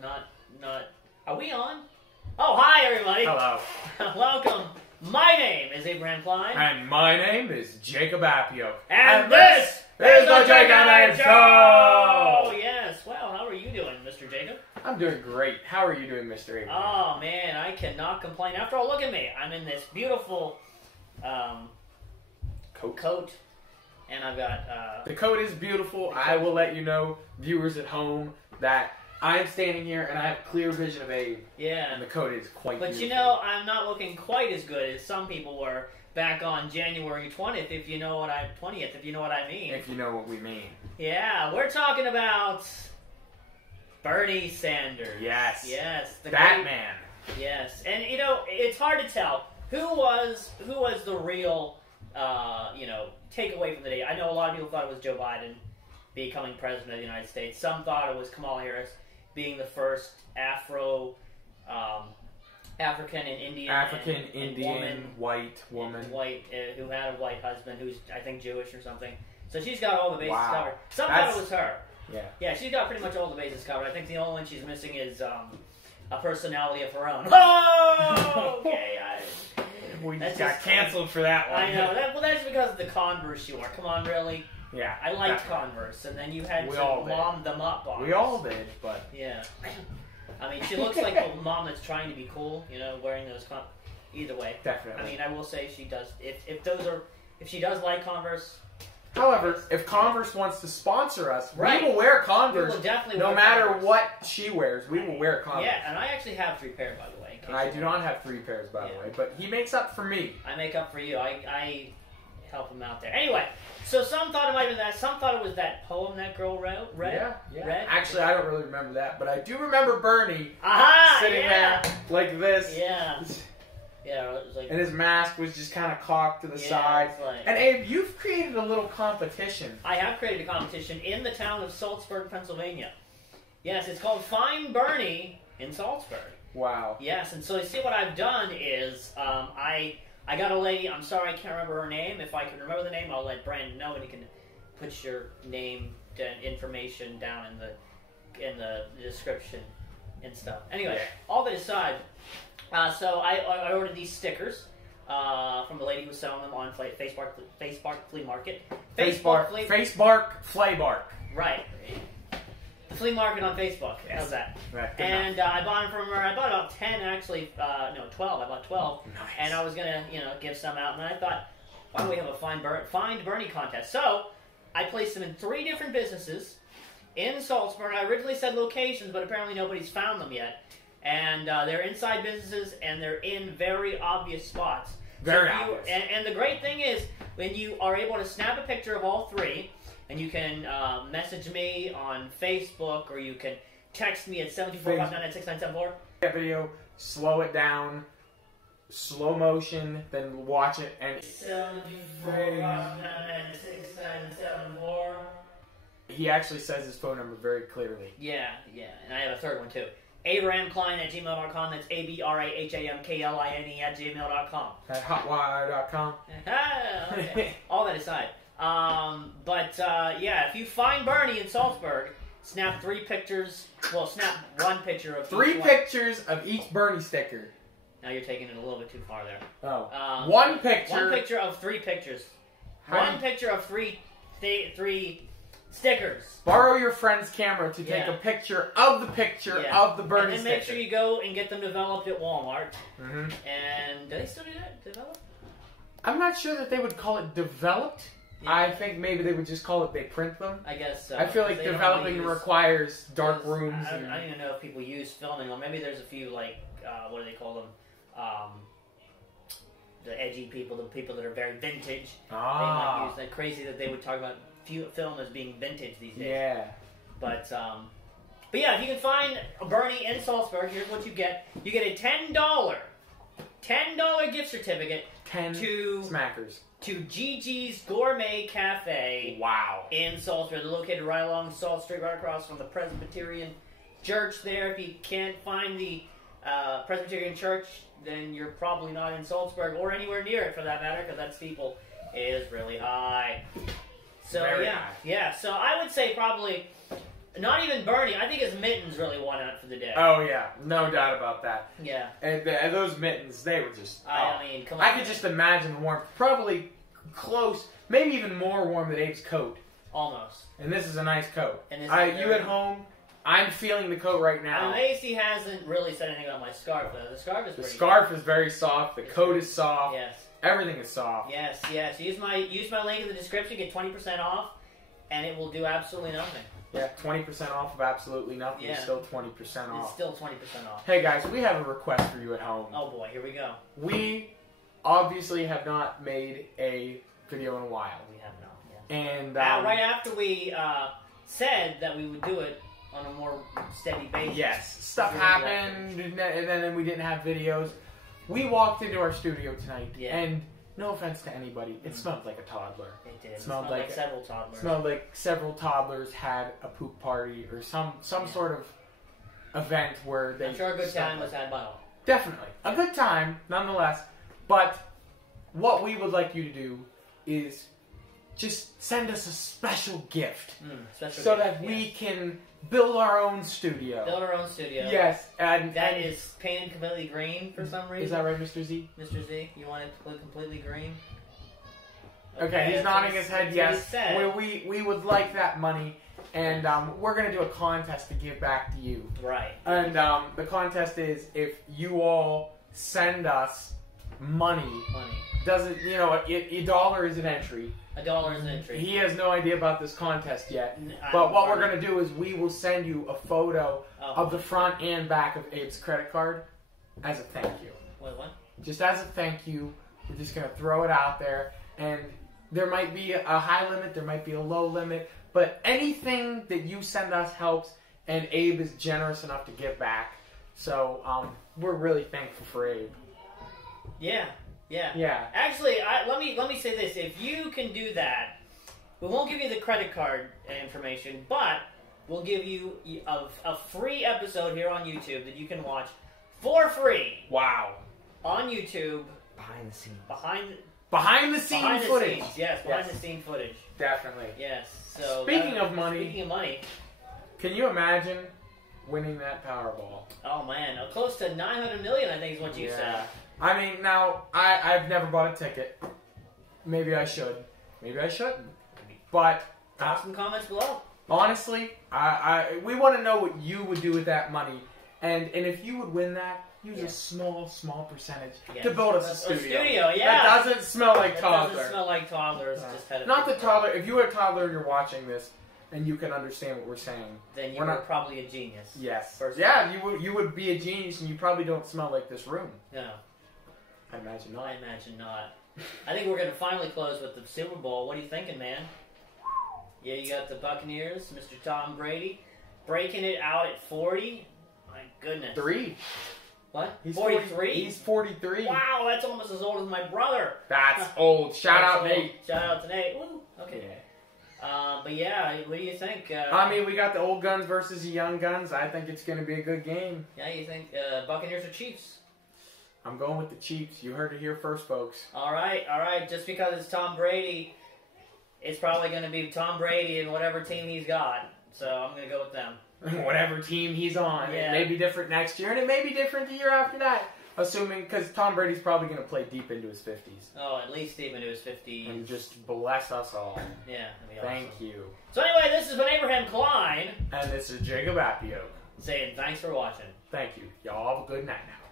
not. Are we on? Oh, hi everybody. Hello. Welcome. My name is Abraham Klein. And my name is Jake&AbeShow. And this is the Jake&AbeShow. Show. Yes. Well, how are you doing, Mr. Jacob? I'm doing great. How are you doing, Mr. Abraham? Oh man, I cannot complain. After all, look at me. I'm in this beautiful coat, and I've got the coat is beautiful. I will let you know, viewers at home, that I'm standing here and I have clear vision of Abe. Yeah. And the coat is quite beautiful. But you know, I'm not looking quite as good as some people were back on January 20th, if you know what I mean. If you know what we mean. Yeah, we're talking about Bernie Sanders. Yes. Yes. The Batman. Yes. And you know, it's hard to tell who was the real takeaway from the day. I know a lot of people thought it was Joe Biden becoming president of the United States. Some thought it was Kamala Harris being the first African and Indian white woman who had a white husband who's, I think, Jewish or something. So she's got all the bases covered. Some thought it was her. Yeah. Yeah, she's got pretty much all the bases covered. I think the only one she's missing is a personality of her own. Oh, okay. We got canceled for that one. I know. That's because of the Converse she wore. Come on, really? Yeah. I liked Converse, and then you had to mom them up on We all did, but... Yeah. I mean, she looks like a mom that's trying to be cool, wearing those either way. Definitely. I mean, I will say she does, if she does like Converse. However, if Converse wants to sponsor us, right. we will wear Converse. We will definitely no wear matter Converse. What she wears, we will wear Converse. Yeah, and I actually have 3 pairs, by the way. I do not have 3 pairs, by the way, but he makes up for me. I make up for you. I help him out there. Anyway, so some thought it might have been that. Some thought it was that poem that girl wrote. Yeah. Read. Actually, I don't really remember that, but I do remember Bernie sitting there like this. Yeah. Yeah, it was like... And his mask was just kind of cocked to the side. Like, and Abe, you've created a little competition. I have created a competition in the town of Salzburg, Pennsylvania. Yes, it's called Find Bernie in Salzburg. Wow. Yes, and so you see what I've done is I got a lady. I'm sorry, I can't remember her name. If I can remember the name, I'll let Brandon know, and he can put your name information down in the description and stuff. Anyway, all that aside, so I ordered these stickers from the lady who was selling them on Facebook Flea Market. Facebook Flea Bark. Right. The flea market on Facebook. Yes. How's that? Right. And I bought them from her. I bought about 10, actually. No, 12. I bought 12. Nice. And I was going to, give some out. And then I thought, why don't we have a Find Bernie contest? So I placed them in 3 different businesses in Salzburg. I originally said locations, but apparently nobody's found them yet. And they're inside businesses, and they're in very obvious spots. Very obvious. And the great thing is, when you are able to snap a picture of all 3, and you can message me on Facebook, or you can text me at 724-599-6974. That video, slow it down, slow motion, then watch it, and 724-599-6974. He actually says his phone number very clearly. Yeah, and I have a third one too. AbrahamKlein@gmail.com. That's ABRAHAMKLINE@gmail.com. At hotwire.com. Okay. All that aside. If you find Bernie in Salzburg, snap 3 pictures. Well, snap 1 picture of 3 each pictures of each Bernie sticker. Now you're taking it a little bit too far there. Oh. 1 picture. 1 picture of 3 pictures. 1 picture of 3 stickers. Borrow your friend's camera to take a picture of the of the Bernie and then make sure you go and get them developed at Walmart. Mm-hmm. And do they still do that? Develop? I'm not sure that they would call it developed. Yeah. I think maybe they would just call it they print them. I guess so. I feel like developing requires dark rooms. I don't even know if people use filming, or maybe there's a few, like, what do they call them? The edgy people, the people that are very vintage. They might use that. Crazy that they would talk about film as being vintage these days. Yeah. But yeah, if you can find Bernie in Salzburg, here's what you get. You get a $10 gift certificate 10 to smackers. To Gigi's Gourmet Cafe. Wow. In Salzburg. They're located right along Salt Street, right across from the Presbyterian Church there. If you can't find the Presbyterian Church, then you're probably not in Salzburg or anywhere near it for that matter, because that steeple is really high. So Very yeah, high. yeah. So I would say probably Not even Bernie. I think his mittens really won out for the day. Oh yeah, no doubt about that. Yeah. And those mittens, they were just. I mean, come on. I could just imagine the warmth. Probably close, maybe even more warm than Abe's coat. Almost. And this is a nice coat. And you at home, I'm feeling the coat right now. I'm amazed he hasn't really said anything about my scarf, though. The scarf is pretty scarf is very soft. The coat is soft. Yes. Everything is soft. Yes, yes. Use my link in the description. Get 20% off, and it will do absolutely nothing. Yeah, 20% off of absolutely nothing. Yeah. It's still 20% off. It's still 20% off. Hey guys, we have a request for you at home. Oh boy, here we go. We obviously have not made a video in a while. We have not. Yeah. And right after we said that we would do it on a more steady basis. Yes, stuff happened, and then we didn't have videos. We walked into our studio tonight, and no offense to anybody, it smelled like a toddler. It did. It smelled like several toddlers. Smelled like several toddlers had a poop party or some sort of event where they. I'm sure a good time was had by all. Definitely a good time, nonetheless. But what we would like you to do is just send us a special gift, so that we can build our own studio. Build our own studio. Yes, and that is painted completely green for some reason. Is that right, Mr. Z? Mr. Z, you want it to look completely green? Okay, he's nodding his head yes. We would like that money, and we're going to do a contest to give back to you. Right. And the contest is if you all send us money. Doesn't, a dollar is an entry. A dollar is an entry. He has no idea about this contest yet. But what we're going to do is we will send you a photo of the front and back of Abe's credit card as a thank you. Wait, what? Just as a thank you. We're just going to throw it out there. And there might be a high limit, there might be a low limit. But anything that you send us helps. And Abe is generous enough to give back. So we're really thankful for Abe. Yeah. Yeah. Yeah. Actually, let me say this: if you can do that, we won't give you the credit card information, but we'll give you a free episode here on YouTube that you can watch for free. Wow. On YouTube. Behind the scenes. Behind the scene footage. Yes, behind the scene footage. Definitely. Yes. So speaking of money. Speaking of money. Can you imagine winning that Powerball? Oh man, close to 900 million, I think is what you said. I mean, now, I've never bought a ticket. Maybe I should. Maybe I shouldn't. But drop some comments below. Honestly, we want to know what you would do with that money. And if you would win that, use a small percentage to build us a studio. That doesn't smell like toddler. Doesn't smell like toddlers. Just had not the toddler. If you were a toddler and you're watching this, and you can understand what we're saying, then you were probably a genius. Yes. Yeah, you would be a genius, and you probably don't smell like this room. No. I imagine not. I imagine not. I think we're going to finally close with the Super Bowl. What are you thinking, man? Yeah, you got the Buccaneers, Mr. Tom Brady, breaking it out at 40. My goodness. 3. What? He's 43? He's 43. Wow, that's almost as old as my brother. That's old. Shout out Nate. Shout out to Nate. Woo. Okay. Yeah. But yeah, what do you think? I mean, we got the old guns versus the young guns. I think it's going to be a good game. Yeah, you think Buccaneers or Chiefs? I'm going with the Chiefs. You heard it here first, folks. All right. Just because it's Tom Brady, it's probably going to be Tom Brady and whatever team he's got. So I'm going to go with them. Whatever team he's on. Yeah. It may be different next year, and it may be different the year after that. Assuming, because Tom Brady's probably going to play deep into his 50s. Oh, at least deep into his 50s. And just bless us all. Yeah, that'd be Thank awesome. you. So anyway, this has been Abraham Klein. And this is Jake&AbeShow. Saying thanks for watching. Thank you. Y'all have a good night now.